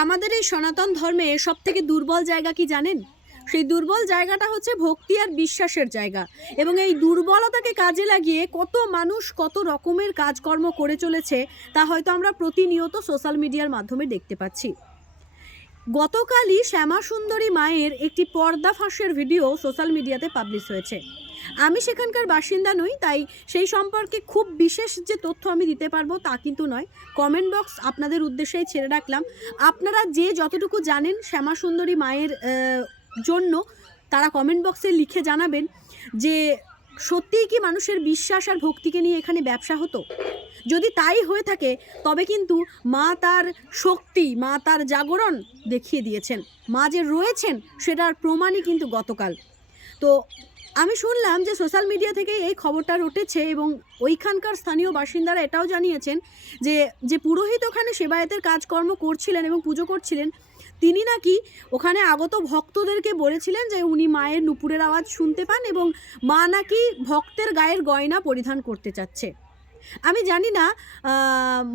আমাদের এই সনাতন ধর্মে সব থেকে দুর্বল জায়গা কি জানেন? সেই দুর্বল জায়গাটা হচ্ছে ভক্তি আর বিশ্বাসের জায়গা। এবং এই দুর্বলতাকে কাজে লাগিয়ে কত মানুষ কত রকমের কাজকর্ম করে চলেছে, তা হয়তো আমরা প্রতিনিয়ত সোশ্যাল মিডিয়ার মাধ্যমে দেখতে পাচ্ছি। গতকালই শ্যামা সুন্দরী মায়ের একটি পর্দা ফাঁসের ভিডিও সোশ্যাল মিডিয়াতে পাবলিশ হয়েছে। আমি সেখানকার বাসিন্দা নই, তাই সেই সম্পর্কে খুব বিশেষ যে তথ্য আমি দিতে পারব তা কিন্তু নয়। কমেন্ট বক্স আপনাদের উদ্দেশ্যেই ছেড়ে রাখলাম। আপনারা যে যতটুকু জানেন শ্যামা সুন্দরী মায়ের জন্য, তারা কমেন্ট বক্সে লিখে জানাবেন যে সত্যিই কি মানুষের বিশ্বাস আর ভক্তিকে নিয়ে এখানে ব্যবসা হতো? যদি তাই হয়ে থাকে, তবে কিন্তু মা তার শক্তি, মা তার জাগরণ দেখিয়ে দিয়েছেন। মা যে রয়েছেন, সেটার প্রমাণই কিন্তু গতকাল। তো আমি শুনলাম যে সোশ্যাল মিডিয়া থেকে এই খবরটা রটেছে এবং ওইখানকার স্থানীয় বাসিন্দারা এটাও জানিয়েছেন যে যে পুরোহিত ওখানে সেবায়েতের কাজকর্ম করছিলেন এবং পুজো করছিলেন তিনি নাকি ওখানে আগত ভক্তদেরকে বলেছিলেন যে উনি মায়ের নুপুরের আওয়াজ শুনতে পান এবং মা নাকি ভক্তের গায়ের গয়না পরিধান করতে চাচ্ছে। আমি জানি না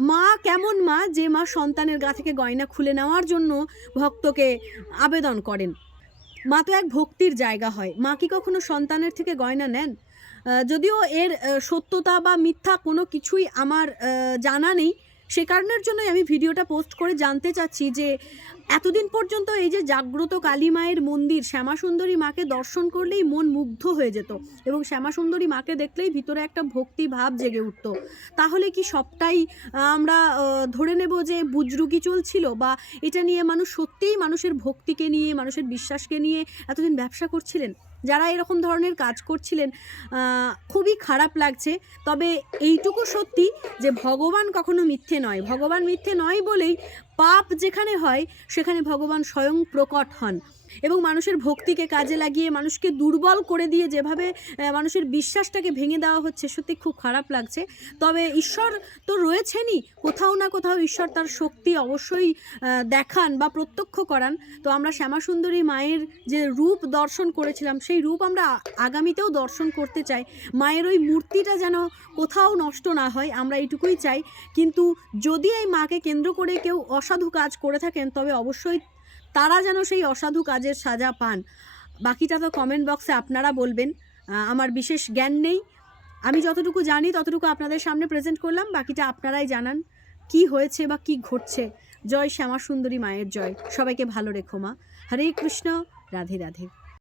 মা কেমন মা? যে মা সন্তানের গা থেকে গয়না খুলে নেওয়ার জন্য ভক্তকে আবেদন করেন। মা তো এক ভক্তির জায়গা হয়। মা কি কখনো সন্তানের থেকে গয়না নেন? যদিও এর সত্যতা বা মিথ্যা কোনো কিছুই আমার জানা নেই সে কারণের জন্যই আমি ভিডিওটা পোস্ট করে জানতে চাচ্ছি যে এতদিন পর্যন্ত এই যে জাগ্রত কালী মায়ের মন্দির শ্যামাসুন্দরী মাকে দর্শন করলেই মন মুগ্ধ হয়ে যেত এবং শ্যামাসুন্দরী মাকে দেখলেই ভিতরে একটা ভক্তি ভাব জেগে উঠত। তাহলে কি সবটাই আমরা ধরে নেব যে বুজরুকি চলছিল বা এটা নিয়ে মানুষ সত্যিই মানুষের ভক্তিকে নিয়ে, মানুষের বিশ্বাসকে নিয়ে এতদিন ব্যবসা করছিলেন? যারা এরকম ধরনের কাজ করছিলেন খুবই খারাপ লাগছে। তবে এইটুকু সত্যি যে ভগবান কখনো মিথ্যে নয়। ভগবান মিথ্যে নয় বলেই পাপ যেখানে হয়, সেখানে ভগবান স্বয়ং প্রকট হন। এবং মানুষের ভক্তিকে কাজে লাগিয়ে, মানুষকে দুর্বল করে দিয়ে যেভাবে মানুষের বিশ্বাসটাকে ভেঙে দেওয়া হচ্ছে, সত্যি খুব খারাপ লাগছে। তবে ঈশ্বর তো রয়েছেনই, কোথাও না কোথাও ঈশ্বর তার শক্তি অবশ্যই দেখান বা প্রত্যক্ষ করান। তো আমরা শ্যামাসুন্দরী মায়ের যে রূপ দর্শন করেছিলাম, সেই রূপ আমরা আগামীতেও দর্শন করতে চাই। মায়ের ওই মূর্তিটা যেন কোথাও নষ্ট না হয়, আমরা এইটুকুই চাই। কিন্তু যদি এই মাকে কেন্দ্র করে কেউ অসাধু কাজ করে থাকেন, তবে অবশ্যই তারা যেন সেই অসাধু কাজের সাজা পান। বাকিটা তো কমেন্ট বক্সে আপনারা বলবেন। আমার বিশেষ জ্ঞান নেই। আমি যতটুকু জানি, ততটুকু আপনাদের সামনে প্রেজেন্ট করলাম। বাকিটা আপনারাই জানান, কি হয়েছে বা কি ঘটছে। জয় শ্যামা সুন্দরী মায়ের জয়। সবাইকে ভালো রেখো মা। হরে কৃষ্ণ। রাধে রাধে।